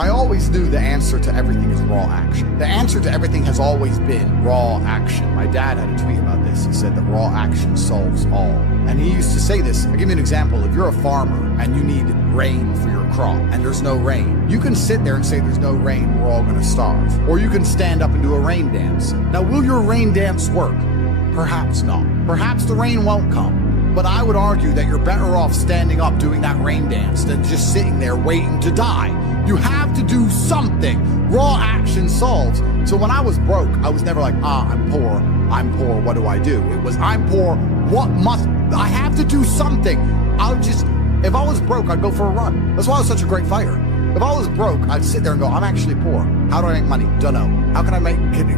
I always knew the answer to everything is raw action. The answer to everything has always been raw action. My dad had a tweet about this. He said that raw action solves all. And he used to say this. I'll give you an example. If you're a farmer and you need rain for your crop and there's no rain, you can sit there and say there's no rain, we're all going to starve. Or you can stand up and do a rain dance. Now, will your rain dance work? Perhaps not. Perhaps the rain won't come. But I would argue that you're better off standing up doing that rain dance than just sitting there waiting to die. You have to do something. Raw action solves. So when I was broke, I was never like, I'm poor, what do I do? It was, I'm poor, I have to do something. If I was broke, I'd go for a run. That's why I was such a great fighter. If I was broke, I'd sit there and go, I'm actually poor. How do I make money? Don't know.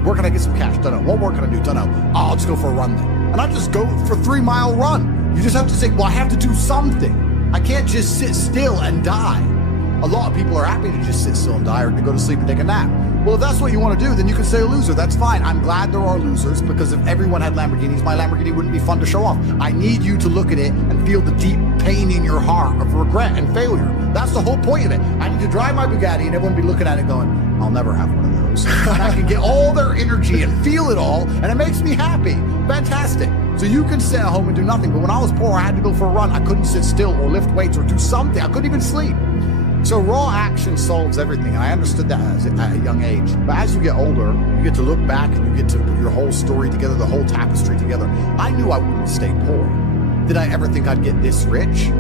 Where can I get some cash? Don't know. What work can I do? Don't know. I'll just go for a run then. And I'd just go for a 3-mile run. You just have to say, well, I have to do something. I can't just sit still and die. A lot of people are happy to just sit still and die or to go to sleep and take a nap. Well, if that's what you want to do, then you can say a loser. That's fine. I'm glad there are losers, because if everyone had Lamborghinis, my Lamborghini wouldn't be fun to show off. I need you to look at it and feel the deep pain in your heart of regret and failure. That's the whole point of it. I need to drive my Bugatti and everyone be looking at it going, I'll never have one of those. And I can get all their energy and feel it all, and it makes me happy. Fantastic. So you can sit at home and do nothing. But when I was poor, I had to go for a run. I couldn't sit still or lift weights or do something. I couldn't even sleep. So raw action solves everything, and I understood that at a young age. But as you get older, you get to look back and you get to put your whole story together, the whole tapestry together. I knew I wouldn't stay poor. Did I ever think I'd get this rich?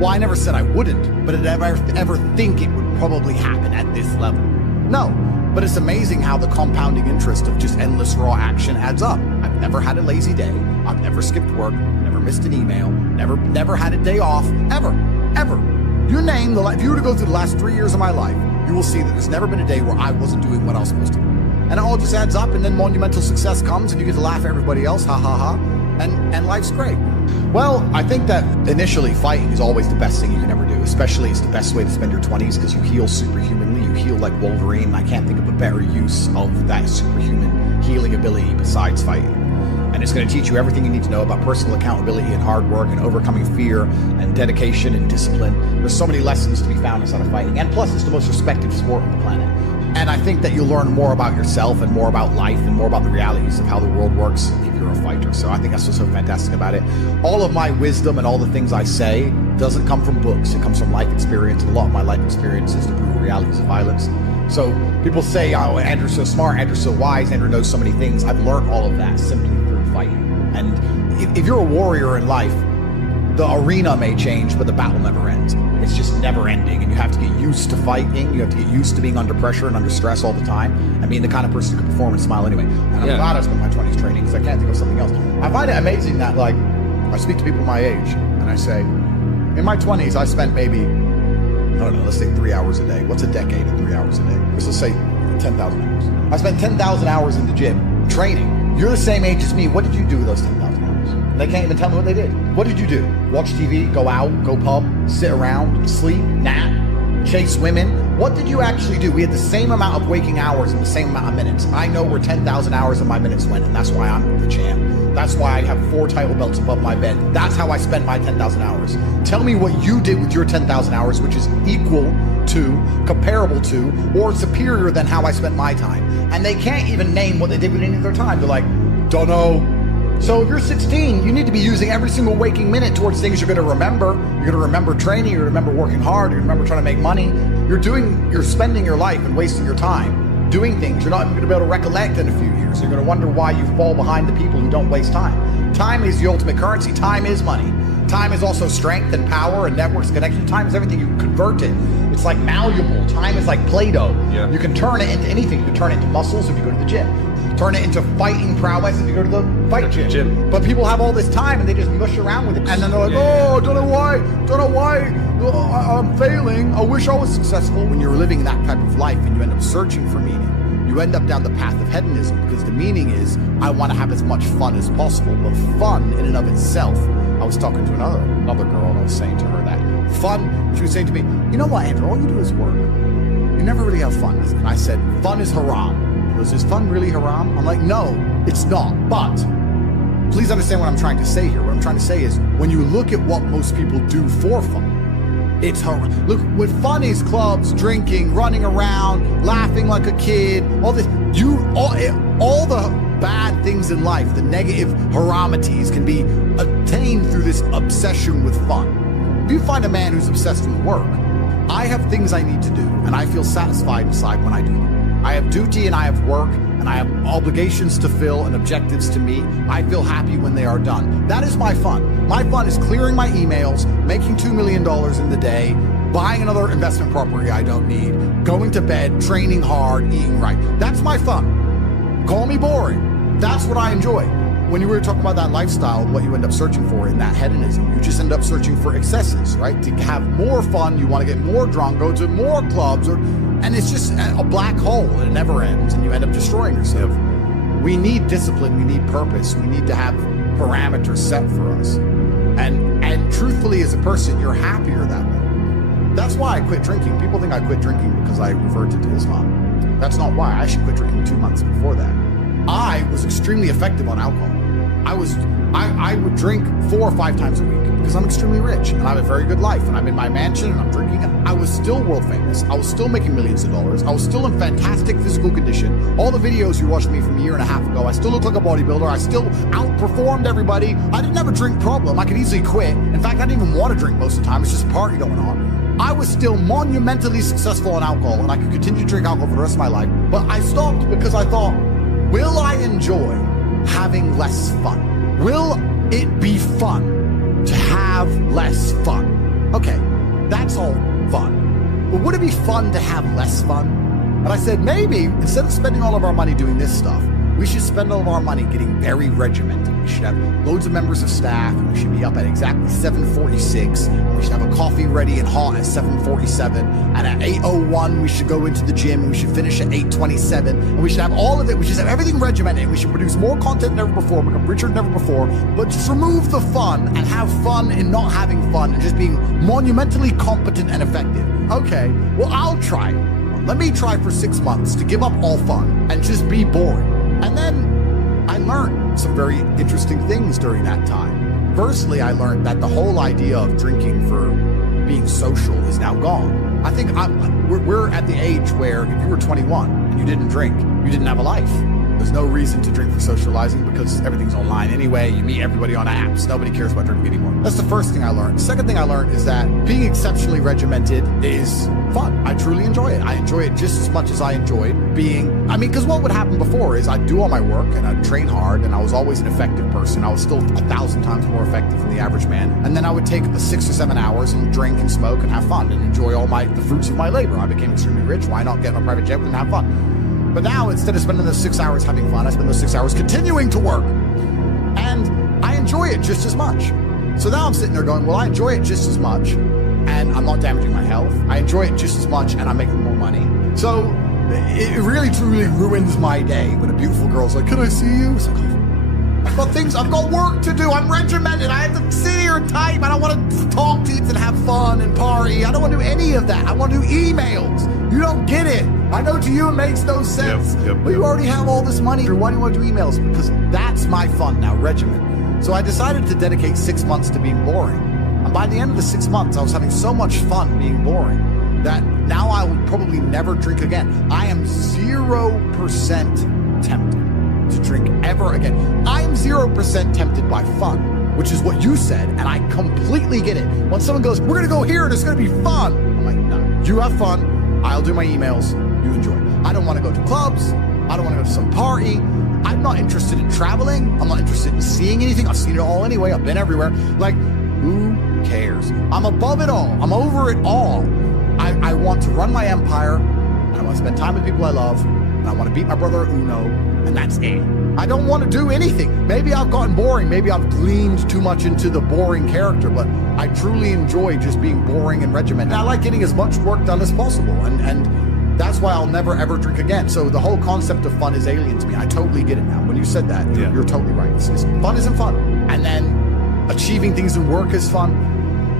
Well, I never said I wouldn't, but did I ever think it would probably happen at this level? No, but it's amazing how the compounding interest of just endless raw action adds up. I've never had a lazy day. I've never skipped work, never missed an email, never had a day off, ever. If you were to go through the last 3 years of my life, you will see that there's never been a day where I wasn't doing what I was supposed to do. And it all just adds up, and then monumental success comes, and you get to laugh at everybody else, ha ha ha, and life's great. Well, I think that initially fighting is always the best thing you can ever do, especially it's the best way to spend your 20s because you heal superhumanly, you heal like Wolverine. I can't think of a better use of that superhuman healing ability besides fighting. And it's going to teach you everything you need to know about personal accountability and hard work and overcoming fear and dedication and discipline. There's so many lessons to be found inside of fighting. And plus, it's the most respected sport on the planet. And I think that you'll learn more about yourself and more about life and more about the realities of how the world works if you're a fighter. So I think that's what's so fantastic about it. All of my wisdom and all the things I say doesn't come from books. It comes from life experience. And a lot of my life experience is the brutal realities of violence. So people say, oh, Andrew's so smart, Andrew's so wise, Andrew knows so many things. I've learned all of that simply through fighting. And if you're a warrior in life, the arena may change, but the battle never ends. It's just never ending, and you have to get used to fighting. You have to get used to being under pressure and under stress all the time, and being the kind of person who can perform and smile anyway. And I'm glad I spent my 20s training, because I can't think of something else. I find it amazing that, like, I speak to people my age, and I say, in my 20s, I spent maybe, I don't know, let's say 3 hours a day. What's a decade of 3 hours a day? Let's say 10,000 hours. I spent 10,000 hours in the gym training. You're the same age as me. What did you do with those 10,000 hours? They can't even tell me what they did. What did you do? Watch TV, go out, go pub, sit around, sleep, nap, chase women? What did you actually do? We had the same amount of waking hours and the same amount of minutes. I know where 10,000 hours of my minutes went, and that's why I'm the champ. That's why I have 4 title belts above my bed. That's how I spent my 10,000 hours. Tell me what you did with your 10,000 hours, which is equal to, comparable to, or superior than how I spent my time. And they can't even name what they did with any of their time. They're like, don't know. So if you're 16, you need to be using every single waking minute towards things you're going to remember. You're going to remember training. You're going to remember working hard. You're going to remember trying to make money. You're spending your life and wasting your time doing things you're not even going to be able to recollect in a few years. You're going to wonder why you fall behind the people who don't waste time. Time is the ultimate currency. Time is money. Time is also strength and power and networks and connection. Time is everything. You can convert it. It's like malleable. Time is like Play-Doh. Yeah. You can turn it into anything. You can turn it into muscles if you go to the gym. Turn it into fighting prowess if you go to the fight gym. But people have all this time and they just mush around with it. And then they're like, oh, don't know why I'm failing. I wish I was successful. When you're living that type of life and you end up searching for meaning, you end up down the path of hedonism, because the meaning is, I want to have as much fun as possible. But fun in and of itself, I was talking to another girl, and I was saying to her that fun, she was saying to me, you know what, Andrew, all you do is work. You never really have fun. And I said, fun is haram. She goes, is fun really haram? I'm like, no, it's not. But please understand what I'm trying to say here. What I'm trying to say is, when you look at what most people do for fun, It's horrible. Look, when fun is clubs, drinking, running around, laughing like a kid, all this, all the bad things in life, the negative haramities can be attained through this obsession with fun. If you find a man who's obsessed with work, I have things I need to do, and I feel satisfied inside when I do them. I have duty and I have work, and I have obligations to fill and objectives to meet. I feel happy when they are done. That is my fun. My fun is clearing my emails, making $2 million in the day, buying another investment property I don't need, going to bed, training hard, eating right. That's my fun. Call me boring. That's what I enjoy. When you were talking about that lifestyle, what you end up searching for in that hedonism, you just end up searching for excesses, right? To have more fun, you want to get more drunk, go to more clubs, and it's just a black hole, and it never ends, and you end up destroying yourself. We need discipline, we need purpose, we need to have parameters set for us. And truthfully, as a person, you're happier that way. That's why I quit drinking. People think I quit drinking because I reverted to Islam. That's not why. I actually quit drinking 2 months before that. I was extremely effective on alcohol. I would drink 4 or 5 times a week because I'm extremely rich and I have a very good life and I'm in my mansion and I'm drinking. And I was still world famous. I was still making millions of dollars. I was still in fantastic physical condition. All the videos you watched me from a year and a half ago, I still look like a bodybuilder. I still outperformed everybody. I didn't have a drink problem. I could easily quit. In fact, I didn't even want to drink most of the time. It's just a party going on. I was still monumentally successful on alcohol and I could continue to drink alcohol for the rest of my life. But I stopped because I thought, will I enjoy having less fun? Will it be fun to have less fun? Okay, that's all fun. But would it be fun to have less fun? And I said, maybe instead of spending all of our money doing this stuff, we should spend all of our money getting very regimented. We should have loads of members of staff, and we should be up at exactly 7:46. And we should have a coffee ready and hot at 7:47. And at 8:01, we should go into the gym, and we should finish at 8:27. And we should have all of it. We should have everything regimented. And we should produce more content than ever before, become richer than ever before. But just remove the fun and have fun in not having fun and just being monumentally competent and effective. Okay, well, I'll try. Let me try for 6 months to give up all fun and just be boring. And then I learned some very interesting things during that time. Firstly, I learned that the whole idea of drinking for being social is now gone. I think we're at the age where if you were 21 and you didn't drink, you didn't have a life. There's no reason to drink for socializing because everything's online anyway. You meet everybody on apps. Nobody cares about drinking anymore. That's the first thing I learned. The second thing I learned is that being exceptionally regimented is fun. I truly enjoy it. I enjoy it just as much as I enjoyed being, because what would happen before is I'd do all my work and I'd train hard and I was always an effective person. I was still 1,000 times more effective than the average man. And then I would take 6 or 7 hours and drink and smoke and have fun and enjoy all the fruits of my labor. I became extremely rich. Why not get in a private jet and have fun? But now, instead of spending those 6 hours having fun, I spend those 6 hours continuing to work. And I enjoy it just as much. So now I'm sitting there going, well, I enjoy it just as much, and I'm not damaging my health. I enjoy it just as much, and I'm making more money. So it really, truly ruins my day when a beautiful girl's like, can I see you? It's like, oh, I've got work to do. I'm regimented. I have to sit here and type. I don't want to talk to you and have fun and party. I don't want to do any of that. I want to do emails. You don't get it. I know to you it makes no sense. But you already have all this money. Why do you want to do emails? Because that's my fun now, regiment. So I decided to dedicate 6 months to being boring. And by the end of the 6 months, I was having so much fun being boring that now I will probably never drink again. I am 0% tempted to drink ever again. I'm 0% tempted by fun, which is what you said, and I completely get it. When someone goes, we're gonna go here and it's gonna be fun, I'm like, no, you have fun, I'll do my emails, you enjoy. I don't wanna go to clubs, I don't wanna go to some party, I'm not interested in traveling, I'm not interested in seeing anything, I've seen it all anyway, I've been everywhere. Like, who cares? I'm above it all, I'm over it all. I want to run my empire, and I want to spend time with people I love, and I want to beat my brother at Uno, and that's it. I don't want to do anything. Maybe I've gotten boring. Maybe I've leaned too much into the boring character, but I truly enjoy just being boring and regimented. I like getting as much work done as possible, and that's why I'll never, ever drink again. So the whole concept of fun is alien to me. I totally get it now. When you said that, you're totally right. Fun isn't fun. And then achieving things in work is fun.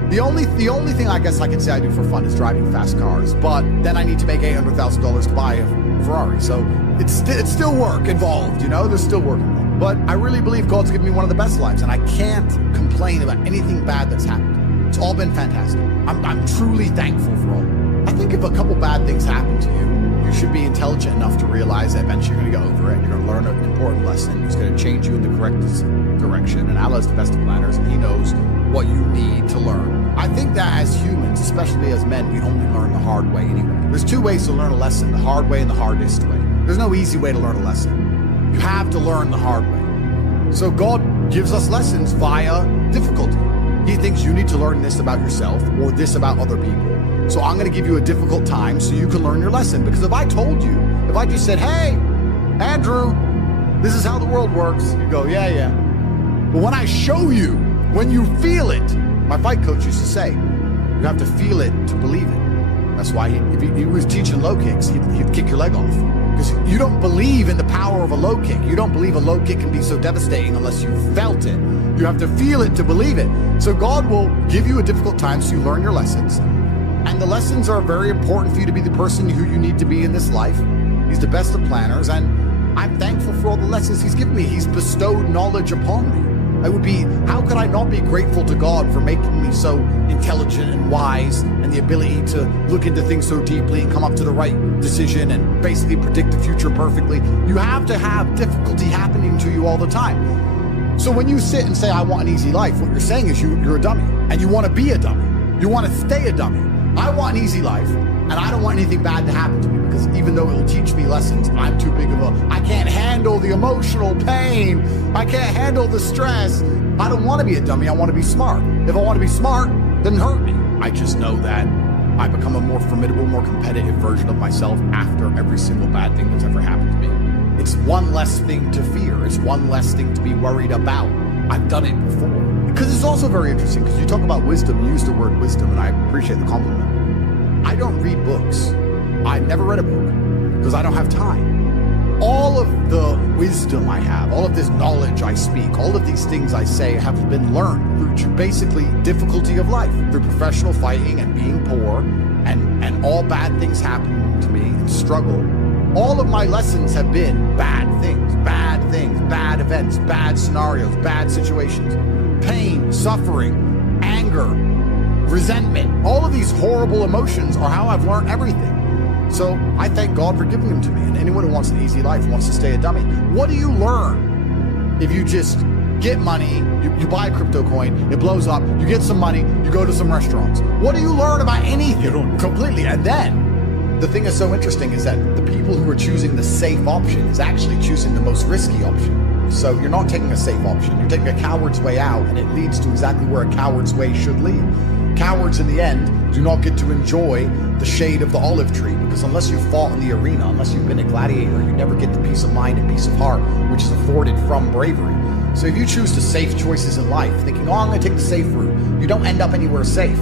The only thing I guess I can say I do for fun is driving fast cars, but then I need to make $800,000 to buy a Ferrari. So it's still work involved, there's still work involved. But I really believe God's given me one of the best lives, and I can't complain about anything bad that's happened. It's all been fantastic. I'm truly thankful for all. I think if a couple bad things happen to you, you should be intelligent enough to realize that eventually you're going to get over it and you're going to learn an important lesson. It's going to change you in the correct direction. And Allah's the best of planners, and He knows what you need to learn. I think that as humans, especially as men, we only learn the hard way anyway. There's two ways to learn a lesson, the hard way and the hardest way. There's no easy way to learn a lesson. You have to learn the hard way. So God gives us lessons via difficulty. He thinks you need to learn this about yourself or this about other people. So I'm going to give you a difficult time so you can learn your lesson. Because if I told you, if I just said, hey, Andrew, this is how the world works, you go, yeah. But when I show you, when you feel it, my fight coach used to say, you have to feel it to believe it. That's why if he was teaching low kicks, he'd kick your leg off. Because you don't believe in the power of a low kick. You don't believe a low kick can be so devastating unless you felt it. You have to feel it to believe it. So God will give you a difficult time so you learn your lessons. And the lessons are very important for you to be the person who you need to be in this life. He's the best of planners, and I'm thankful for all the lessons He's given me. He's bestowed knowledge upon me. How could I not be grateful to God for making me so intelligent and wise and the ability to look into things so deeply and come up to the right decision and basically predict the future perfectly? You have to have difficulty happening to you all the time. So when you sit and say, I want an easy life, what you're saying is you're a dummy and you want to be a dummy. You want to stay a dummy. I want an easy life, and I don't want anything bad to happen to me, because even though it'll teach me lessons, I'm too big of I can't handle the emotional pain. I can't handle the stress. I don't want to be a dummy. I want to be smart. If I want to be smart, then hurt me. I just know that I become a more formidable, more competitive version of myself after every single bad thing that's ever happened to me. It's one less thing to fear. It's one less thing to be worried about. I've done it before. Because it's also very interesting, because you talk about wisdom, you use the word wisdom, and I appreciate the compliment. I don't read books. I've never read a book because I don't have time. All of the wisdom I have, all of this knowledge I speak, all of these things I say have been learned through basically difficulty of life, through professional fighting and being poor and all bad things happening to me and struggle. All of my lessons have been bad things, bad events, bad scenarios, bad situations, pain, suffering, anger, resentment. All of these horrible emotions are how I've learned everything. So I thank God for giving them to me. And anyone who wants an easy life wants to stay a dummy. What do you learn if you just get money, you buy a crypto coin, it blows up, you get some money, you go to some restaurants? What do you learn about anything? You don't completely. And then the thing that's so interesting is that the people who are choosing the safe option is actually choosing the most risky option. So you're not taking a safe option. You're taking a coward's way out, and it leads to exactly where a coward's way should lead. Cowards in the end do not get to enjoy the shade of the olive tree, because unless you fought in the arena, unless you've been a gladiator, you never get the peace of mind and peace of heart, which is afforded from bravery. So if you choose the safe choices in life, thinking, oh, I'm going to take the safe route, you don't end up anywhere safe.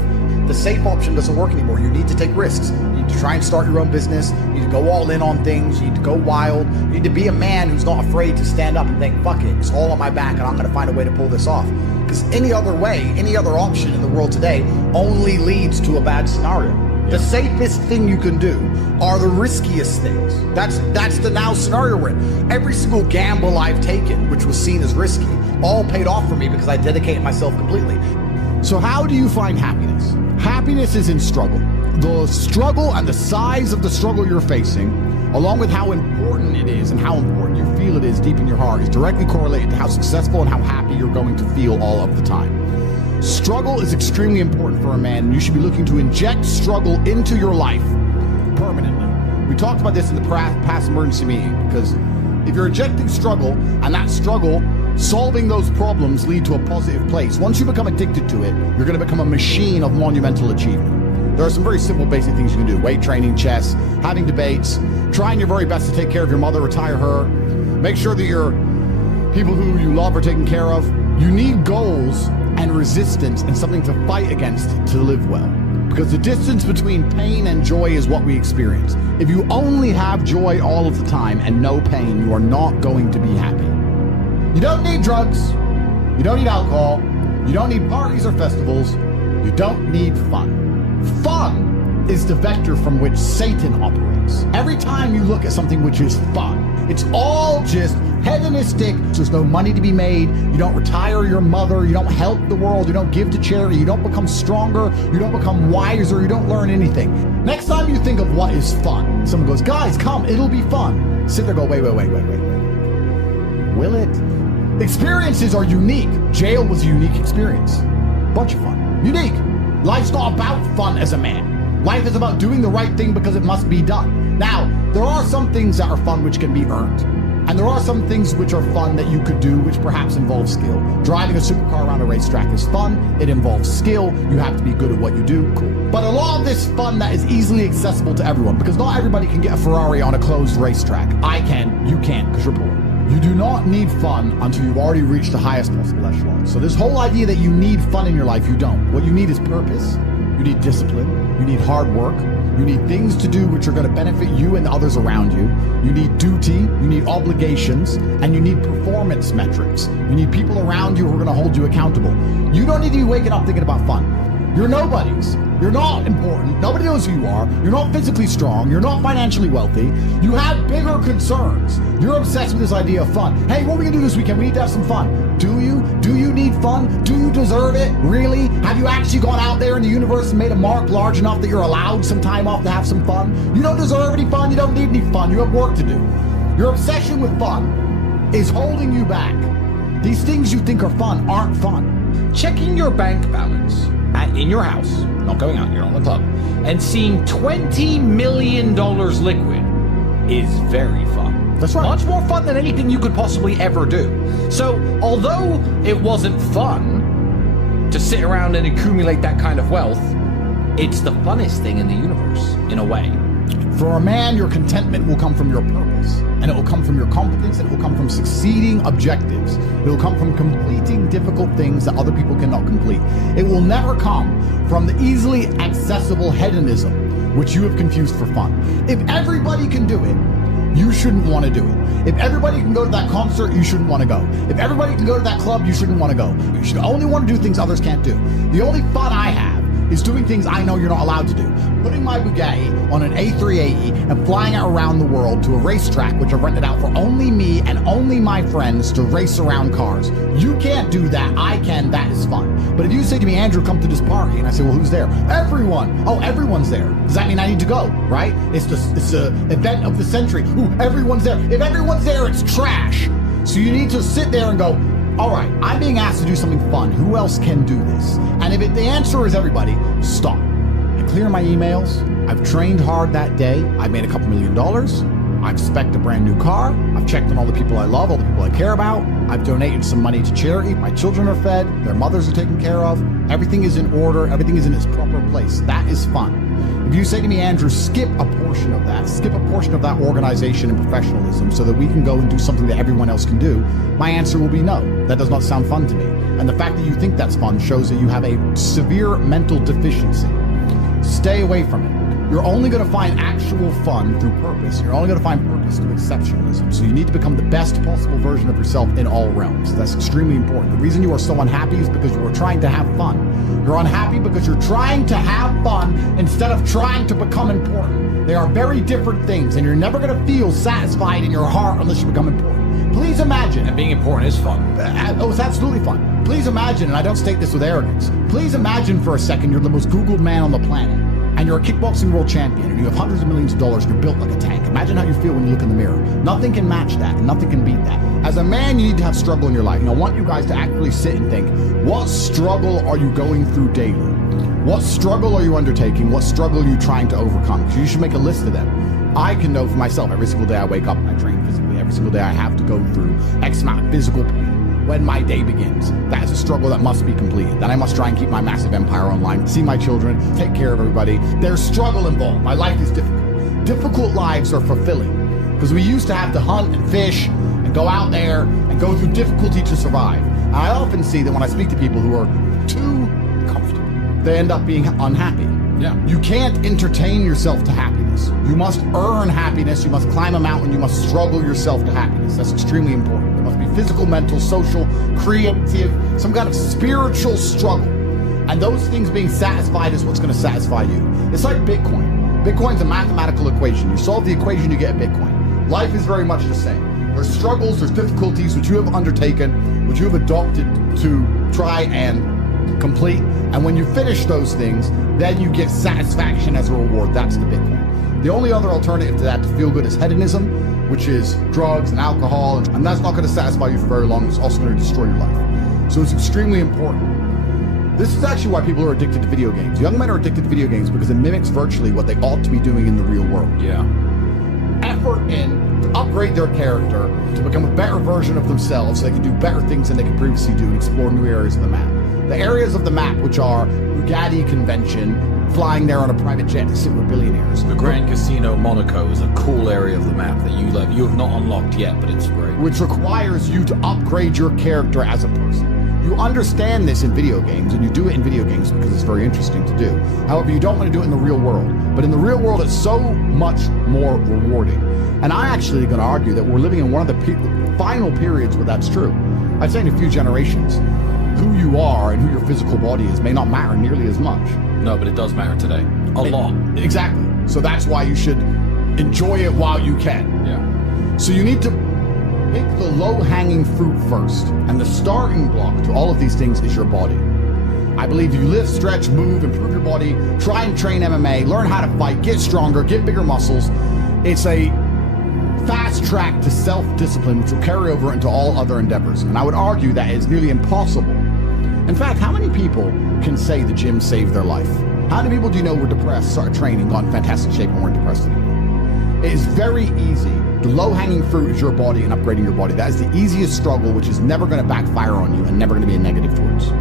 The safe option doesn't work anymore. You need to take risks. You need to try and start your own business. You need to go all in on things. You need to go wild. You need to be a man who's not afraid to stand up and think, fuck it, it's all on my back and I'm going to find a way to pull this off. Because any other way, any other option in the world today only leads to a bad scenario. The safest thing you can do are the riskiest things. That's the now scenario we're in. Every single gamble I've taken, which was seen as risky, all paid off for me because I dedicated myself completely. So how do you find happiness? Happiness is in struggle. The struggle and the size of the struggle you're facing, along with how important it is and how important you feel it is deep in your heart, is directly correlated to how successful and how happy you're going to feel all of the time. Struggle is extremely important for a man, and you should be looking to inject struggle into your life permanently. We talked about this in the past emergency meeting, because if you're injecting struggle and that struggle solving those problems lead to a positive place, once you become addicted to it, you're going to become a machine of monumental achievement. There are some very simple basic things you can do: weight training, chess, having debates, trying your very best to take care of your mother, retire her, make sure that your people who you love are taken care of. You need goals and resistance and something to fight against to live well, because the distance between pain and joy is what we experience. If you only have joy all of the time and no pain, you are not going to be happy. You don't need drugs, you don't need alcohol, you don't need parties or festivals, you don't need fun. Fun is the vector from which Satan operates. Every every time you look at something which is fun, it's all just hedonistic. There's no money to be made. You don't retire your mother. You don't help the world. You don't give to charity. You don't become stronger. You don't become wiser. You don't learn anything. Next time you think of what is fun, someone goes, guys, come, it'll be fun. Sit there, go, wait. Will it? Experiences are unique. Jail was a unique experience. Bunch of fun. Unique. Life's not about fun as a man. Life is about doing the right thing because it must be done. Now, there are some things that are fun which can be earned. And there are some things which are fun that you could do which perhaps involve skill. Driving a supercar around a racetrack is fun. It involves skill. You have to be good at what you do. Cool. But a lot of this fun that is easily accessible to everyone, because not everybody can get a Ferrari on a closed racetrack. I can, you can't, because you're poor. You do not need fun until you've already reached the highest possible echelon. So this whole idea that you need fun in your life, you don't. What you need is purpose. You need discipline. You need hard work. You need things to do which are going to benefit you and others around you. You need duty, you need obligations, and you need performance metrics. You need people around you who are going to hold you accountable. You don't need to be waking up thinking about fun. You're nobodies. You're not important. Nobody knows who you are. You're not physically strong. You're not financially wealthy. You have bigger concerns. You're obsessed with this idea of fun. Hey, what are we going to do this weekend? We need to have some fun. Do you? Do you need fun? Do you deserve it? Really? Have you actually gone out there in the universe and made a mark large enough that you're allowed some time off to have some fun? You don't deserve any fun. You don't need any fun. You have work to do. Your obsession with fun is holding you back. These things you think are fun aren't fun. Checking your bank balance in your house, not going out, you're not in the club, and seeing $20 million liquid is very fun. That's right. Much more fun than anything you could possibly ever do. So, although it wasn't fun to sit around and accumulate that kind of wealth, it's the funnest thing in the universe, in a way. For a man, your contentment will come from your purpose, and it will come from your competence, and it will come from succeeding objectives. It will come from completing difficult things that other people cannot complete. It will never come from the easily accessible hedonism, which you have confused for fun. If everybody can do it, you shouldn't want to do it. If everybody can go to that concert, you shouldn't want to go. If everybody can go to that club, you shouldn't want to go. You should only want to do things others can't do. The only fun I have is doing things I know you're not allowed to do. Putting my Bugatti on an A380 and flying it around the world to a racetrack which I've rented out for only me and only my friends to race around cars. You can't do that. I can. That is fun. But if you say to me, Andrew, come to this party, and I say, well, who's there? Everyone. Oh, everyone's there. Does that mean I need to go, right? It's the event of the century. Ooh, everyone's there. If everyone's there, it's trash. So you need to sit there and go, all right, I'm being asked to do something fun. Who else can do this? And if the answer is everybody, stop. I clear my emails. I've trained hard that day. I made a couple $1 million. I've spec'd a brand new car. I've checked on all the people I love, all the people I care about. I've donated some money to charity. My children are fed. Their mothers are taken care of. Everything is in order. Everything is in its proper place. That is fun. If you say to me, Andrew, skip a portion of that organization and professionalism so that we can go and do something that everyone else can do, my answer will be no. That does not sound fun to me. And the fact that you think that's fun shows that you have a severe mental deficiency. Stay away from it. You're only going to find actual fun through purpose. You're only going to find purpose through exceptionalism. So you need to become the best possible version of yourself in all realms. That's extremely important. The reason you are so unhappy is because you are trying to have fun. You're unhappy because you're trying to have fun instead of trying to become important. They are very different things, and you're never going to feel satisfied in your heart unless you become important. Please imagine. And being important is fun. Oh, it's absolutely fun. Please imagine, and I don't state this with arrogance, please imagine for a second you're the most Googled man on the planet. And you're a kickboxing world champion, and you have hundreds of millions of dollars, and you're built like a tank. Imagine how you feel when you look in the mirror. Nothing can match that, and nothing can beat that. As a man, you need to have struggle in your life. And I want you guys to actually sit and think, what struggle are you going through daily? What struggle are you undertaking? What struggle are you trying to overcome? Because you should make a list of them. I can know for myself, every single day I wake up and I train physically. Every single day I have to go through X amount of physical pain when my day begins. That is a struggle that must be completed. Then I must try and keep my massive empire online, see my children, take care of everybody. There's struggle involved. My life is difficult. Difficult lives are fulfilling because we used to have to hunt and fish and go out there and go through difficulty to survive. And I often see that when I speak to people who are too comfortable, they end up being unhappy. Yeah. You can't entertain yourself to happiness. You must earn happiness. You must climb a mountain. You must struggle yourself to happiness. That's extremely important. There must be physical, mental, social, creative, some kind of spiritual struggle. And those things being satisfied is what's going to satisfy you. It's like Bitcoin. Bitcoin's a mathematical equation. You solve the equation, you get a Bitcoin. Life is very much the same. There's struggles, there's difficulties which you have undertaken, which you have adopted to try and complete. And when you finish those things, then you get satisfaction as a reward. That's the Bitcoin. The only other alternative to that to feel good is hedonism, which is drugs and alcohol. And that's not going to satisfy you for very long. It's also going to destroy your life. So it's extremely important. This is actually why people are addicted to video games. Young men are addicted to video games because it mimics virtually what they ought to be doing in the real world. Yeah. Effort in to upgrade their character, to become a better version of themselves so they can do better things than they could previously do and explore new areas of the map. The areas of the map which are Bugatti convention, flying there on a private jet to sit with billionaires. The Grand Casino Monaco is a cool area of the map that you have not unlocked yet, but it's great. Which requires you to upgrade your character as a person. You understand this in video games, and you do it in video games because it's very interesting to do. However, you don't want to do it in the real world. But in the real world, it's so much more rewarding. And I'm actually going to argue that we're living in one of the final periods where that's true. I'd say in a few generations, who you are and who your physical body is may not matter nearly as much. No, but it does matter today. A lot. Exactly. So that's why you should enjoy it while you can. Yeah. So you need to pick the low-hanging fruit first, and the starting block to all of these things is your body. I believe you lift, stretch, move, improve your body, try and train MMA, learn how to fight, get stronger, get bigger muscles. It's a fast track to self-discipline, which will carry over into all other endeavors. And I would argue that it's nearly impossible. In fact, how many people can say the gym saved their life? How many people do you know were depressed, started training, got in fantastic shape, and weren't depressed anymore? It is very easy. The low-hanging fruit is your body and upgrading your body. That is the easiest struggle, which is never going to backfire on you and never going to be a negative towards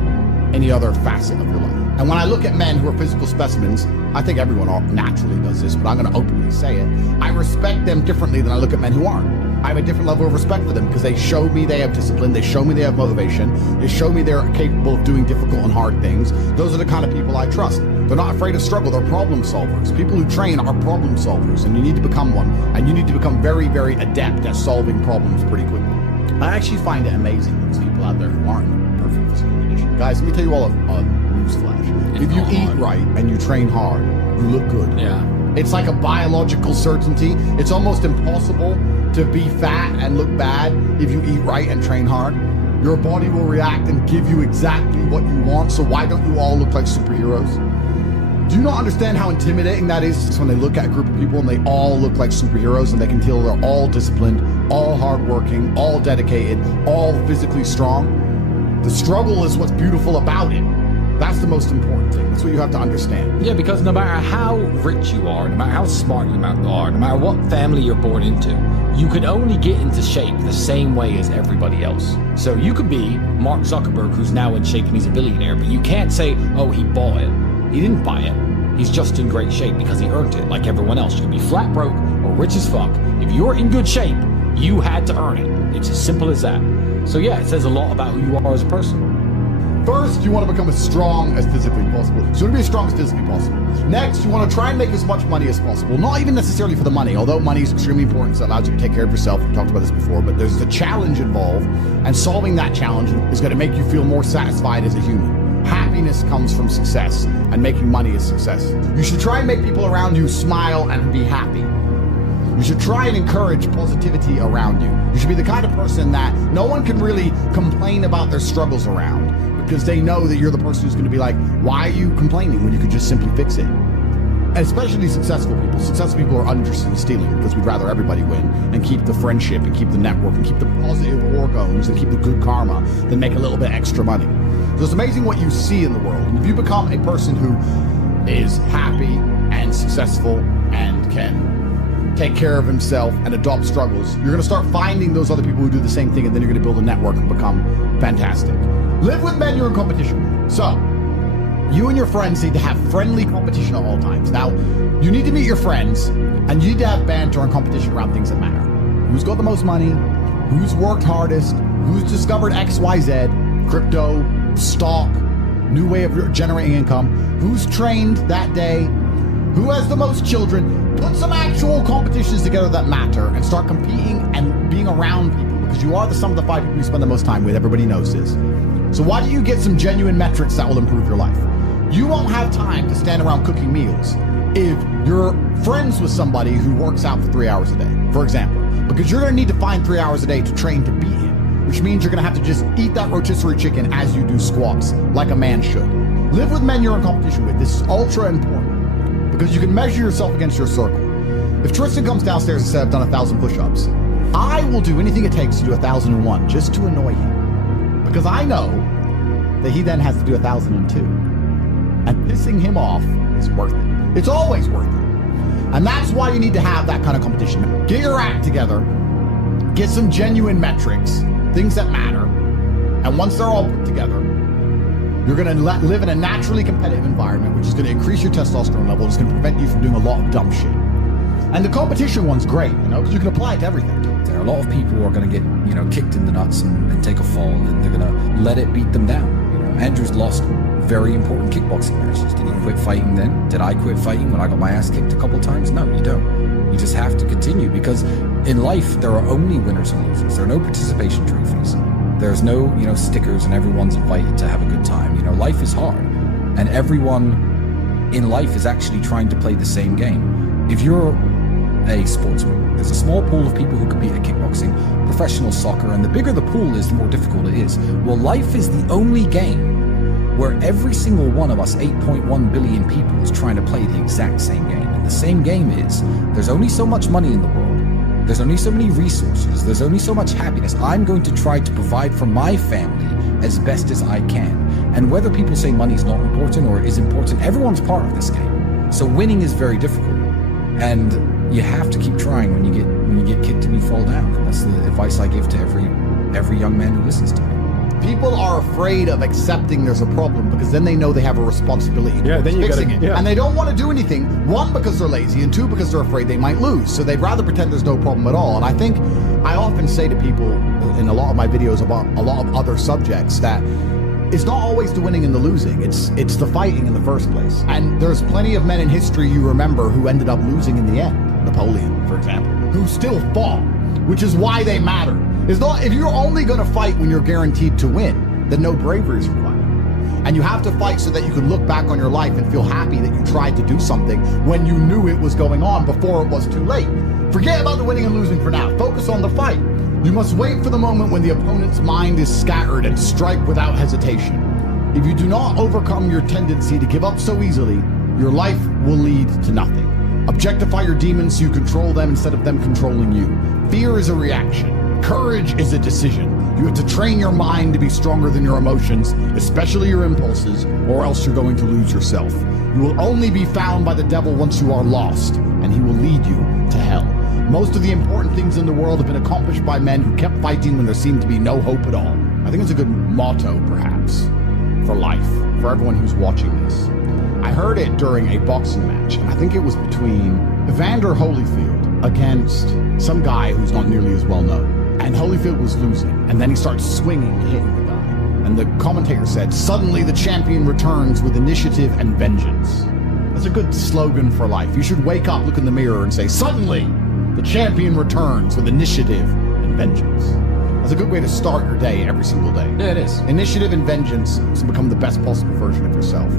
any other facet of your life. And when I look at men who are physical specimens, I think everyone naturally does this, but I'm going to openly say it. I respect them differently than I look at men who aren't. I have a different level of respect for them because they show me they have discipline, they show me they have motivation, they show me they're capable of doing difficult and hard things. Those are the kind of people I trust. They're not afraid of struggle, they're problem solvers. People who train are problem solvers, and you need to become one, and you need to become very, very adept at solving problems pretty quickly. I actually find it amazing those people out there who aren't in perfect physical condition. Guys, let me tell you all a newsflash. If you eat right and you train hard, you look good. Yeah. It's like a biological certainty. It's almost impossible to be fat and look bad if you eat right and train hard. Your body will react and give you exactly what you want, so why don't you all look like superheroes? Do you not understand how intimidating that is when they look at a group of people and they all look like superheroes and they can tell they're all disciplined, all hardworking, all dedicated, all physically strong? The struggle is what's beautiful about it. That's the most important thing. That's what you have to understand. Yeah, because no matter how rich you are, no matter how smart you are, no matter what family you're born into, you can only get into shape the same way as everybody else. So you could be Mark Zuckerberg, who's now in shape and he's a billionaire, but you can't say, oh, he bought it. He didn't buy it. He's just in great shape because he earned it like everyone else. You can be flat broke or rich as fuck. If you're in good shape, you had to earn it. It's as simple as that. So yeah, it says a lot about who you are as a person. First, you want to become as strong as physically possible. So you want to be as strong as physically possible. Next, you want to try and make as much money as possible. Not even necessarily for the money, although money is extremely important, so it allows you to take care of yourself. We've talked about this before, but there's a challenge involved, and solving that challenge is going to make you feel more satisfied as a human. Happiness comes from success, and making money is success. You should try and make people around you smile and be happy. You should try and encourage positivity around you. You should be the kind of person that no one can really complain about their struggles around, because they know that you're the person who's going to be like, why are you complaining when you could just simply fix it? And especially successful people. Successful people are uninterested in stealing because we'd rather everybody win and keep the friendship and keep the network and keep the positive hormones and keep the good karma than make a little bit extra money. So it's amazing what you see in the world. And if you become a person who is happy and successful and can take care of himself and adopt struggles, you're going to start finding those other people who do the same thing, and then you're going to build a network and become fantastic. Live with men you're in competition with. So, you and your friends need to have friendly competition at all times. Now, you need to meet your friends, and you need to have banter and competition around things that matter. Who's got the most money? Who's worked hardest? Who's discovered XYZ? Crypto, stock, new way of generating income? Who's trained that day? Who has the most children? Put some actual competitions together that matter and start competing and being around people, because you are the sum of the 5 people you spend the most time with. Everybody knows this. So why don't you get some genuine metrics that will improve your life? You won't have time to stand around cooking meals if you're friends with somebody who works out for 3 hours a day, for example, because you're going to need to find 3 hours a day to train to beat him, which means you're going to have to just eat that rotisserie chicken as you do squats, like a man should. Live with men you're in competition with. This is ultra important because you can measure yourself against your circle. If Tristan comes downstairs and says, I've done 1,000 push-ups, I will do anything it takes to do 1,001 just to annoy him, because I know that he then has to do 1,002. And pissing him off is worth it. It's always worth it. And that's why you need to have that kind of competition. Get your act together, get some genuine metrics, things that matter, and once they're all put together, you're going to live in a naturally competitive environment, which is going to increase your testosterone level. It's going to prevent you from doing a lot of dumb shit. And the competition one's great, because you can apply it to everything. There are a lot of people who are going to get, kicked in the nuts and take a fall, and they're going to let it beat them down. Andrew's lost very important kickboxing matches. Did he quit fighting then? Did I quit fighting when I got my ass kicked a couple times? No, you don't. You just have to continue, because in life there are only winners and losers. There are no participation trophies. There's no, stickers and everyone's invited to have a good time. Life is hard, and everyone in life is actually trying to play the same game. If you're a sportsman, there's a small pool of people who compete at kickboxing, professional soccer, and the bigger the pool is, the more difficult it is. Well, life is the only game where every single one of us 8.1 billion people is trying to play the exact same game. And the same game is, there's only so much money in the world. There's only so many resources. There's only so much happiness. I'm going to try to provide for my family as best as I can. And whether people say money's not important or is important, everyone's part of this game. So winning is very difficult. And you have to keep trying when you get kicked and you fall down. And that's the advice I give to every young man who listens to me. People are afraid of accepting there's a problem, because then they know they have a responsibility towards fixing it. Yeah. And they don't want to do anything, one, because they're lazy, and two, because they're afraid they might lose. So they'd rather pretend there's no problem at all. And I think I often say to people in a lot of my videos about a lot of other subjects that it's not always the winning and the losing. It's the fighting in the first place. And there's plenty of men in history you remember who ended up losing in the end. Napoleon, for example, who still fought, which is why they matter. It's not, if you're only going to fight when you're guaranteed to win, then no bravery is required. And you have to fight so that you can look back on your life and feel happy that you tried to do something when you knew it was going on before it was too late. Forget about the winning and losing for now. Focus on the fight. You must wait for the moment when the opponent's mind is scattered and strike without hesitation. If you do not overcome your tendency to give up so easily, your life will lead to nothing. Objectify your demons so you control them instead of them controlling you. Fear is a reaction. Courage is a decision. You have to train your mind to be stronger than your emotions, especially your impulses, or else you're going to lose yourself. You will only be found by the devil once you are lost, and he will lead you to hell. Most of the important things in the world have been accomplished by men who kept fighting when there seemed to be no hope at all. I think it's a good motto, perhaps, for life, for everyone who's watching this. I heard it during a boxing match, and I think it was between Evander Holyfield against some guy who's not nearly as well known. And Holyfield was losing, and then he starts swinging and hitting the guy. And the commentator said, suddenly the champion returns with initiative and vengeance. That's a good slogan for life. You should wake up, look in the mirror, and say, suddenly the champion returns with initiative and vengeance. That's a good way to start your day every single day. Yeah, it is. Initiative and vengeance to become the best possible version of yourself.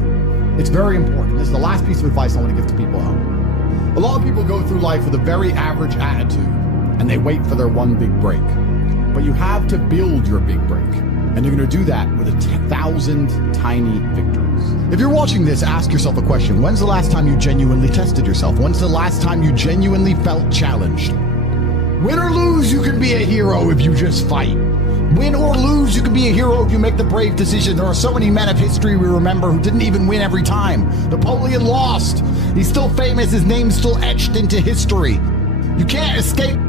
It's very important. This is the last piece of advice I want to give to people at home. A lot of people go through life with a very average attitude, and they wait for their one big break. But you have to build your big break. And you're going to do that with 1,000 tiny victories. If you're watching this, ask yourself a question. When's the last time you genuinely tested yourself? When's the last time you genuinely felt challenged? Win or lose, you can be a hero if you just fight. Win or lose, you can be a hero if you make the brave decision. There are so many men of history we remember who didn't even win every time. Napoleon lost. He's still famous. His name's still etched into history. You can't escape